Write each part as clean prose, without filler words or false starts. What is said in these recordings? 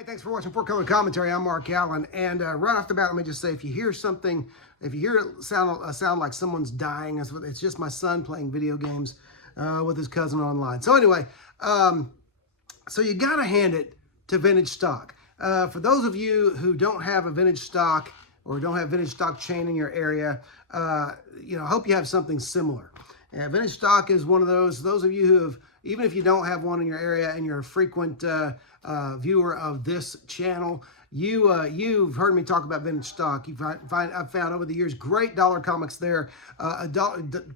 Hi, thanks for watching 4Color Commentary. I'm Mark Allen, and right off the bat, let me just say, if you hear something, if you hear it sound like someone's dying, it's just my son playing video games with his cousin online. So anyway, so you gotta hand it to vintage stock. For those of you who don't have a vintage stock or don't have vintage stock chain in your area, I hope you have something similar. Vintage stock is one of those of you who have, even if you don't have one in your area and you're a frequent viewer of this channel, you've heard me talk about vintage stock. I've found over the years great dollar comics there.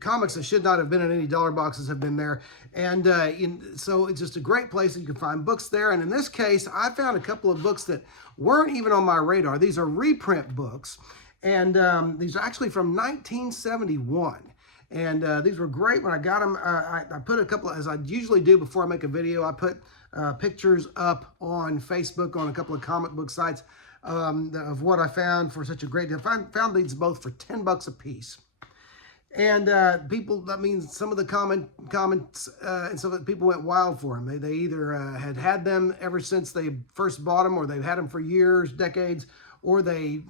Comics that should not have been in any dollar boxes have been there. And so it's just a great place that you can find books there. And in this case, I found a couple of books that weren't even on my radar. These are reprint books. And these are actually from 1971. And these were great when I got them. I put a couple, as I usually do before I make a video, I put pictures up on Facebook on a couple of comic book sites of what I found for such a great deal. I found these both for $10 a piece. And that means some of the comments and some of the people went wild for them. They either had them ever since they first bought them, or they've had them for years, decades, or they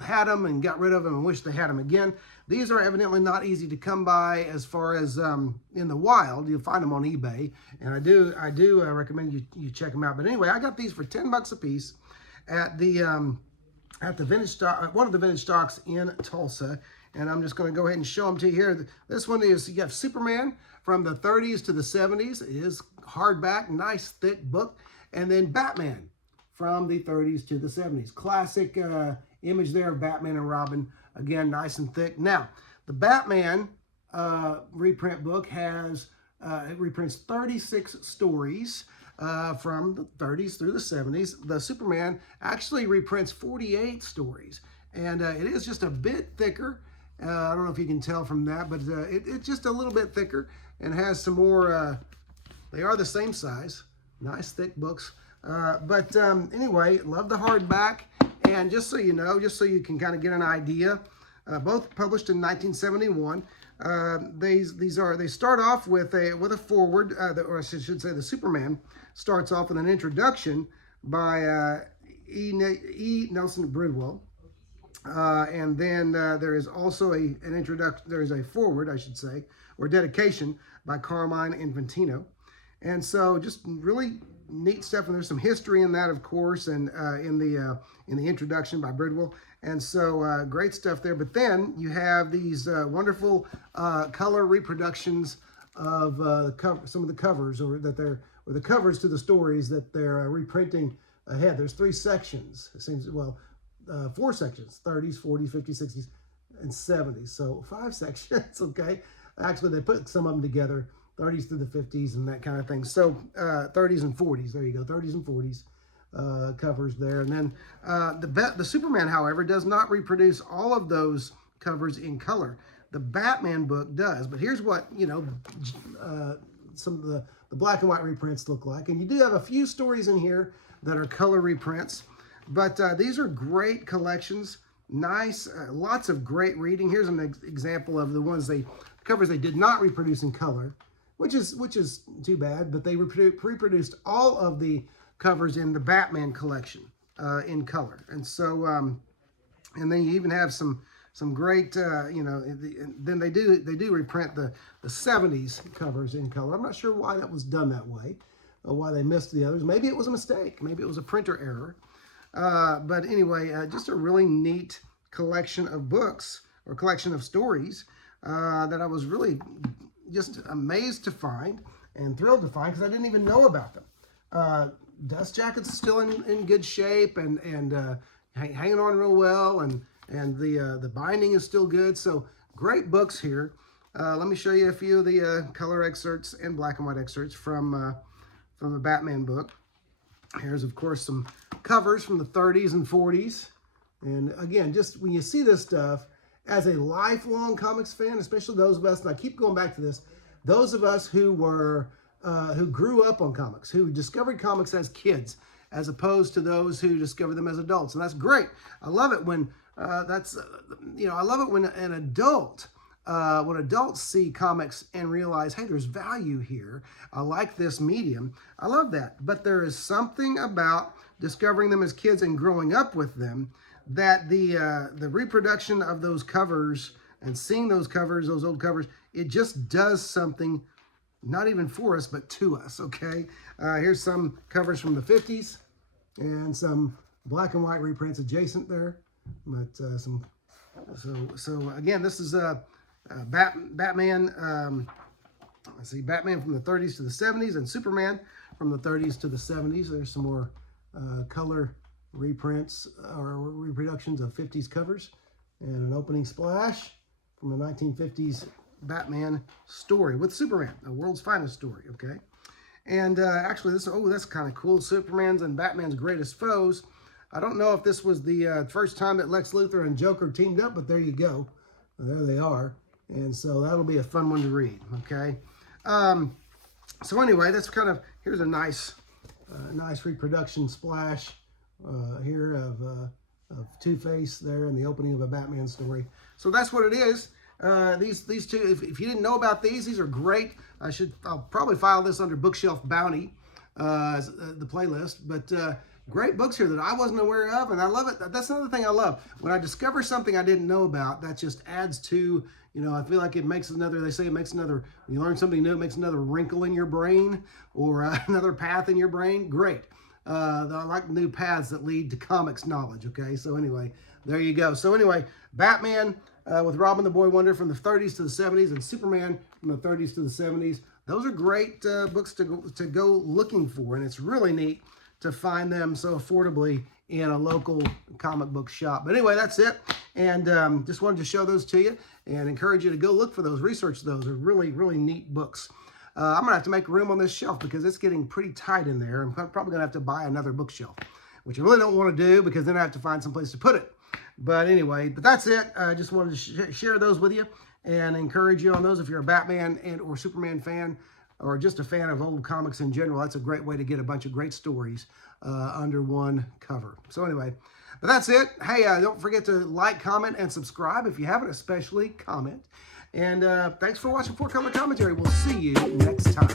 had them and got rid of them and wish they had them again. These are evidently not easy to come by as far as in the wild. You'll find them on eBay, and I do recommend you check them out. But anyway, I got these for $10 a piece at the vintage stock, one of the vintage stocks in Tulsa. And I'm just going to go ahead and show them to you here. This one is, you have Superman from the 30s to the 70s. It is hardback, nice thick book. And then Batman from the 30s to the 70s. Classic image there of Batman and Robin. Again, nice and thick. Now, the Batman reprint book has, it reprints 36 stories from the 30s through the 70s. The Superman actually reprints 48 stories. And it is just a bit thicker. I don't know if you can tell from that, but it's just a little bit thicker and has some more, they are the same size. Nice thick books. Anyway, love the hardback. And just so you know, just so you can kind of get an idea, both published in 1971. They start off with a foreword, or I should say, the Superman starts off with an introduction by E. Nelson Bridwell, and then there is also an introduction. There is a foreword, I should say, or dedication by Carmine Infantino, and so just really neat stuff. And there's some history in that, of course, and in the introduction by Bridwell. And so great stuff there. But then you have these wonderful color reproductions of some of the covers, or the covers to the stories that they're reprinting ahead. There's 3 sections. It seems, well, 4 sections: 30s, 40s, 50s, 60s, and 70s. So 5 sections. Okay. Actually, they put some of them together. 30s through the 50s and that kind of thing. So 30s and 40s, there you go, 30s and 40s covers there. And then the Superman, however, does not reproduce all of those covers in color. The Batman book does, but here's what, some of the black and white reprints look like. And you do have a few stories in here that are color reprints, but these are great collections. Nice, lots of great reading. Here's an example of the ones covers they did not reproduce in color, which is too bad, but they reproduced all of the covers in the Batman collection in color. And so, and then you even have some great, then they do reprint the 70s covers in color. I'm not sure why that was done that way, or why they missed the others. Maybe it was a mistake. Maybe it was a printer error. But anyway, just a really neat collection of books, or collection of stories that I was really just amazed to find and thrilled to find, because I didn't even know about them. Dust Jacket's still in good shape and hanging on real well, and the binding is still good. So great books here. Let me show you a few of the color excerpts and black and white excerpts from the Batman book. Here's, of course, some covers from the 30s and 40s. And again, just when you see this stuff, as a lifelong comics fan, especially those of us, and I keep going back to this, those of us who grew up on comics, who discovered comics as kids, as opposed to those who discovered them as adults. And that's great. I love it when I love it when an adult when adults see comics and realize, hey, there's value here. I like this medium. I love that. But there is something about discovering them as kids and growing up with them that the reproduction of those covers and seeing those covers, those old covers, it just does something, not even for us, but to us, okay? Here's some covers from the 50s and some black and white reprints adjacent there. But so again, this is Batman, let's see, Batman from the 30s to the 70s and Superman from the 30s to the 70s. There's some more color reprints or reproductions of 50s covers and an opening splash from the 1950s Batman story with Superman, the world's finest story, okay? And actually this, oh, that's kind of cool. Superman's and Batman's greatest foes. I don't know if this was the first time that Lex Luthor and Joker teamed up, but there you go. There they are. And so that'll be a fun one to read, okay? So anyway, that's kind of, here's a nice reproduction splash here of Two-Face there in the opening of a Batman story. So that's what it is. These two, if you didn't know about these are great. I'll probably file this under Bookshelf Bounty, the playlist, but great books here that I wasn't aware of, and I love it. That's another thing I love. When I discover something I didn't know about, that just adds to, I feel like it makes another, they say it makes another, when you learn something new, it makes another wrinkle in your brain or another path in your brain. Great. I like new paths that lead to comics knowledge, okay? So anyway, there you go. So anyway, Batman with Robin the Boy Wonder from the 30s to the 70s and Superman from the 30s to the 70s. Those are great books to go looking for, and it's really neat to find them so affordably in a local comic book shop. But anyway, that's it. And just wanted to show those to you and encourage you to go look for those, research those. They're really, really neat books. I'm going to have to make room on this shelf because it's getting pretty tight in there. I'm probably going to have to buy another bookshelf, which I really don't want to do because then I have to find some place to put it. But anyway, that's it. I just wanted to share those with you and encourage you on those if you're a Batman and or Superman fan, or just a fan of old comics in general. That's a great way to get a bunch of great stories under one cover. So anyway, but that's it. Hey, don't forget to like, comment, and subscribe. If you haven't, especially comment. And thanks for watching 4 Color Commentary. We'll see you next time.